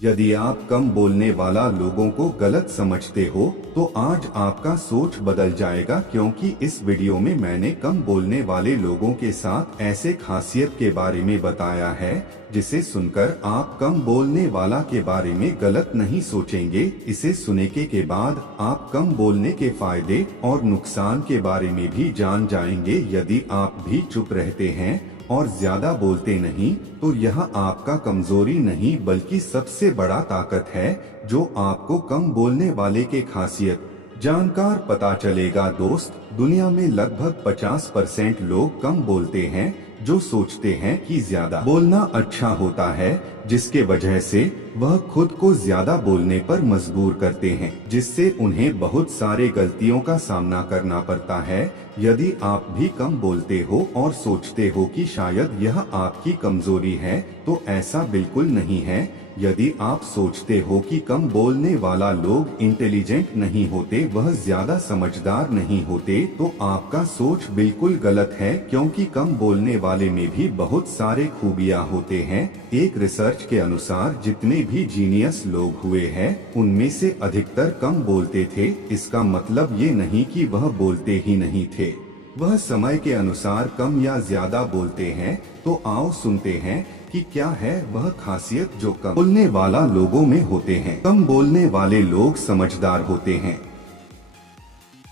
यदि आप कम बोलने वाला लोगों को गलत समझते हो तो आज आपका सोच बदल जाएगा, क्योंकि इस वीडियो में मैंने कम बोलने वाले लोगों के साथ ऐसे खासियत के बारे में बताया है जिसे सुनकर आप कम बोलने वाला के बारे में गलत नहीं सोचेंगे। इसे सुनने के बाद आप कम बोलने के फायदे और नुकसान के बारे में भी जान जाएंगे। यदि आप भी चुप रहते हैं और ज्यादा बोलते नहीं तो यह आपका कमजोरी नहीं बल्कि सबसे बड़ा ताकत है जो आपको कम बोलने वाले के खासियत जानकार पता चलेगा। दोस्त, दुनिया में लगभग 50% लोग कम बोलते हैं, जो सोचते हैं कि ज्यादा बोलना अच्छा होता है, जिसके वजह से वह खुद को ज्यादा बोलने पर मजबूर करते हैं, जिससे उन्हें बहुत सारे गलतियों का सामना करना पड़ता है। यदि आप भी कम बोलते हो और सोचते हो कि शायद यह आपकी कमजोरी है तो ऐसा बिल्कुल नहीं है। यदि आप सोचते हो कि कम बोलने वाला लोग इंटेलिजेंट नहीं होते, वह ज्यादा समझदार नहीं होते, तो आपका सोच बिल्कुल गलत है, क्योंकि कम बोलने वाले में भी बहुत सारे खूबियां होते हैं। एक रिसर्च के अनुसार जितने भी जीनियस लोग हुए हैं उनमें से अधिकतर कम बोलते थे। इसका मतलब ये नहीं कि वह बोलते ही नहीं थे, वह समय के अनुसार कम या ज्यादा बोलते हैं। तो आओ सुनते हैं कि क्या है वह खासियत जो कम बोलने वाला लोगों में होते हैं। कम बोलने वाले लोग समझदार होते हैं।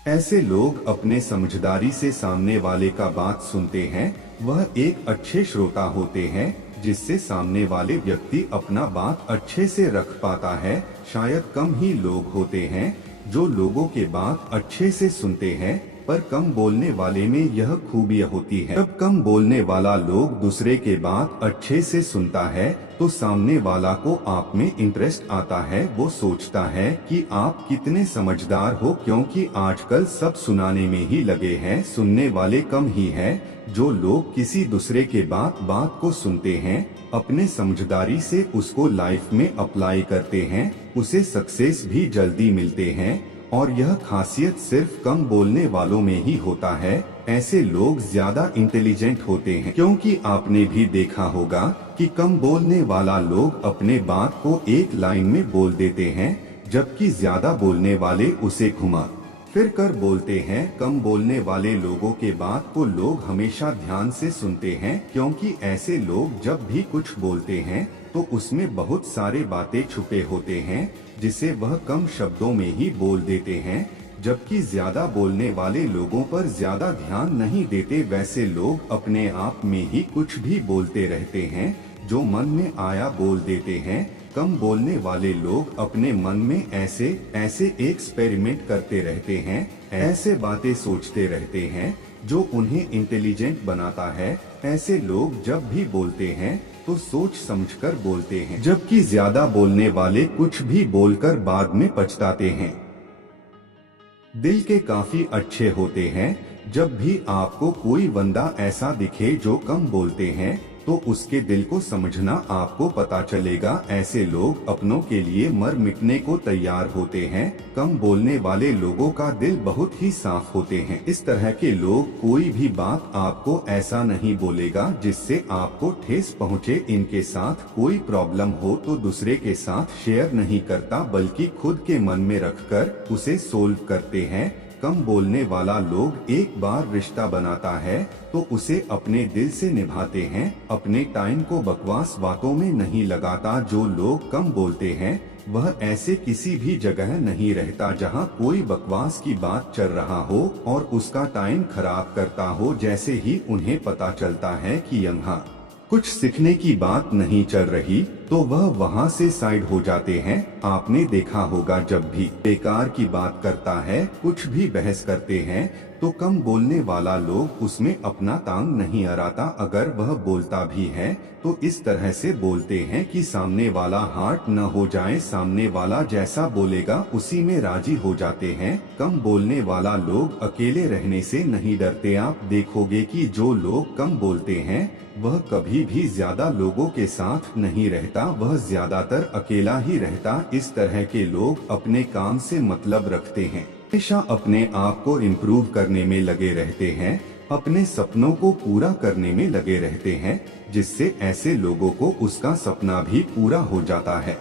ऐसे लोग अपने समझदारी से सामने वाले का बात सुनते हैं। वह एक अच्छे श्रोता होते हैं, जिससे सामने वाले व्यक्ति अपना बात अच्छे से रख पाता है। शायद कम ही लोग होते हैं जो लोगों के बात अच्छे से सुनते हैं, पर कम बोलने वाले में यह खूबियां होती है। जब कम बोलने वाला लोग दूसरे के बात अच्छे से सुनता है तो सामने वाला को आप में इंटरेस्ट आता है। वो सोचता है कि आप कितने समझदार हो, क्योंकि आजकल सब सुनाने में ही लगे हैं, सुनने वाले कम ही है। जो लोग किसी दूसरे के बात को सुनते हैं, अपने समझदारी से उसको लाइफ में अप्लाई करते हैं, उसे सक्सेस भी जल्दी मिलते हैं। और यह खासियत सिर्फ कम बोलने वालों में ही होता है। ऐसे लोग ज्यादा इंटेलिजेंट होते हैं, क्योंकि आपने भी देखा होगा कि कम बोलने वाला लोग अपने बात को एक लाइन में बोल देते हैं, जबकि ज्यादा बोलने वाले उसे घुमा फिर कर बोलते हैं। कम बोलने वाले लोगों के बात को लोग हमेशा ध्यान से सुनते हैं, क्योंकि ऐसे लोग जब भी कुछ बोलते हैं तो उसमें बहुत सारे बातें छुपे होते हैं, जिसे वह कम शब्दों में ही बोल देते हैं। जबकि ज्यादा बोलने वाले लोगों पर ज्यादा ध्यान नहीं देते। वैसे लोग अपने आप में ही कुछ भी बोलते रहते हैं, जो मन में आया बोल देते हैं। कम बोलने वाले लोग अपने मन में ऐसे एक्सपेरिमेंट करते रहते हैं, ऐसे बातें सोचते रहते हैं जो उन्हें इंटेलिजेंट बनाता है। ऐसे लोग जब भी बोलते हैं तो सोच समझकर बोलते हैं, जबकि ज्यादा बोलने वाले कुछ भी बोलकर बाद में पछताते हैं। दिल के काफी अच्छे होते हैं। जब भी आपको कोई बंदा ऐसा दिखे जो कम बोलते हैं तो उसके दिल को समझना आपको पता चलेगा। ऐसे लोग अपनों के लिए मर मिटने को तैयार होते हैं। कम बोलने वाले लोगों का दिल बहुत ही साफ होते हैं। इस तरह के लोग कोई भी बात आपको ऐसा नहीं बोलेगा जिससे आपको ठेस पहुंचे। इनके साथ कोई प्रॉब्लम हो तो दूसरे के साथ शेयर नहीं करता, बल्कि खुद के मन में रखकर उसे सोल्व करते हैं। कम बोलने वाला लोग एक बार रिश्ता बनाता है तो उसे अपने दिल से निभाते हैं, अपने टाइम को बकवास बातों में नहीं लगाता। जो लोग कम बोलते हैं वह ऐसे किसी भी जगह नहीं रहता जहां कोई बकवास की बात चल रहा हो और उसका टाइम खराब करता हो। जैसे ही उन्हें पता चलता है कि यहाँ कुछ सीखने की बात नहीं चल रही तो वह वहां से साइड हो जाते हैं। आपने देखा होगा जब भी बेकार की बात करता है, कुछ भी बहस करते हैं, तो कम बोलने वाला लोग उसमें अपना टांग नहीं अड़ाता। अगर वह बोलता भी है तो इस तरह से बोलते हैं कि सामने वाला हर्ट न हो जाए, सामने वाला जैसा बोलेगा उसी में राजी हो जाते हैं। कम बोलने वाला लोग अकेले रहने से नहीं डरते। आप देखोगे कि जो लोग कम बोलते हैं वह कभी भी ज्यादा लोगों के साथ नहीं रहता, वह ज्यादातर अकेला ही रहता। इस तरह के लोग अपने काम से मतलब रखते हैं, हमेशा अपने आप को इम्प्रूव करने में लगे रहते हैं, अपने सपनों को पूरा करने में लगे रहते हैं, जिससे ऐसे लोगों को उसका सपना भी पूरा हो जाता है।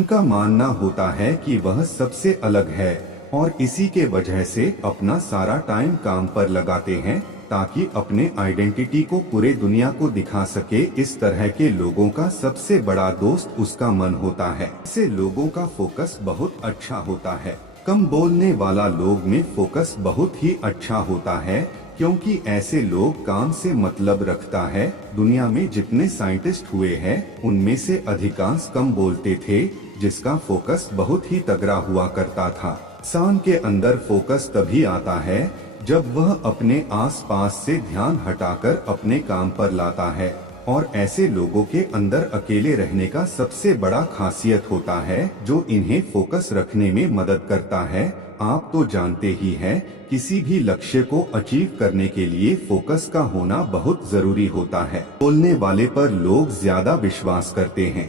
उनका मानना होता है कि वह सबसे अलग है और इसी के वजह से अपना सारा टाइम काम पर लगाते हैं ताकि अपने आइडेंटिटी को पूरे दुनिया को दिखा सके। इस तरह के लोगों का सबसे बड़ा दोस्त उसका मन होता है। ऐसे लोगों का फोकस बहुत अच्छा होता है। कम बोलने वाला लोग में फोकस बहुत ही अच्छा होता है क्योंकि ऐसे लोग काम से मतलब रखता है। दुनिया में जितने साइंटिस्ट हुए हैं उनमें से अधिकांश कम बोलते थे, जिसका फोकस बहुत ही तगड़ा हुआ करता था। इंसान के अंदर फोकस तभी आता है जब वह अपने आसपास से ध्यान हटाकर अपने काम पर लाता है और ऐसे लोगों के अंदर अकेले रहने का सबसे बड़ा खासियत होता है जो इन्हें फोकस रखने में मदद करता है। आप तो जानते ही हैं, किसी भी लक्ष्य को अचीव करने के लिए फोकस का होना बहुत जरूरी होता है। बोलने वाले पर लोग ज्यादा विश्वास करते हैं।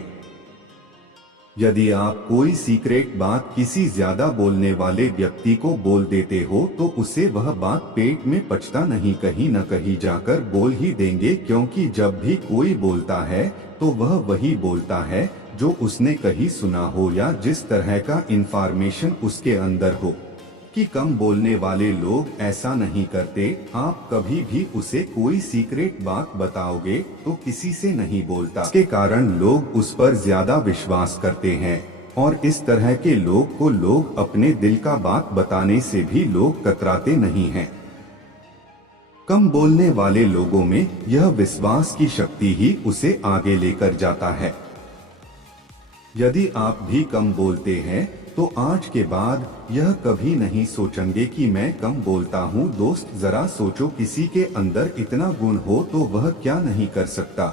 यदि आप कोई सीक्रेट बात किसी ज्यादा बोलने वाले व्यक्ति को बोल देते हो तो उसे वह बात पेट में पचता नहीं, कहीं न कहीं जाकर बोल ही देंगे, क्योंकि जब भी कोई बोलता है तो वह वही बोलता है जो उसने कहीं सुना हो या जिस तरह का इंफॉर्मेशन उसके अंदर हो। कि कम बोलने वाले लोग ऐसा नहीं करते। आप कभी भी उसे कोई सीक्रेट बात बताओगे तो किसी से नहीं बोलता। इसके कारण लोग उस पर ज्यादा विश्वास करते हैं और इस तरह के लोग को लोग अपने दिल का बात बताने से भी लोग कतराते नहीं हैं। कम बोलने वाले लोगों में यह विश्वास की शक्ति ही उसे आगे लेकर जाता है। यदि आप भी कम बोलते हैं तो आज के बाद यह कभी नहीं सोचेंगे कि मैं कम बोलता हूँ। दोस्त, जरा सोचो, किसी के अंदर इतना गुण हो तो वह क्या नहीं कर सकता।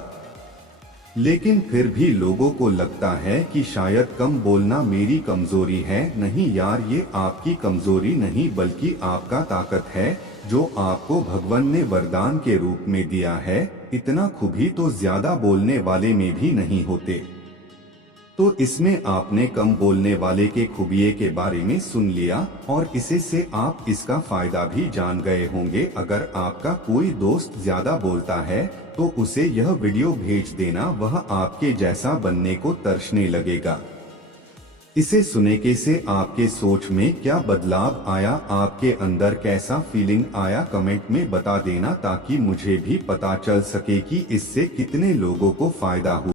लेकिन फिर भी लोगों को लगता है कि शायद कम बोलना मेरी कमजोरी है। नहीं यार, ये आपकी कमजोरी नहीं बल्कि आपका ताकत है जो आपको भगवान ने वरदान के रूप में दिया है। इतना खूबी तो ज्यादा बोलने वाले में भी नहीं होते। तो इसमें आपने कम बोलने वाले के खूबिये के बारे में सुन लिया और इसे से आप इसका फायदा भी जान गए होंगे। अगर आपका कोई दोस्त ज्यादा बोलता है तो उसे यह वीडियो भेज देना, वह आपके जैसा बनने को तरसने लगेगा। इसे सुने के से आपके सोच में क्या बदलाव आया, आपके अंदर कैसा फीलिंग आया, कमेंट में बता देना ताकि मुझे भी पता चल सके कि इससे कितने लोगों को फायदा हुआ।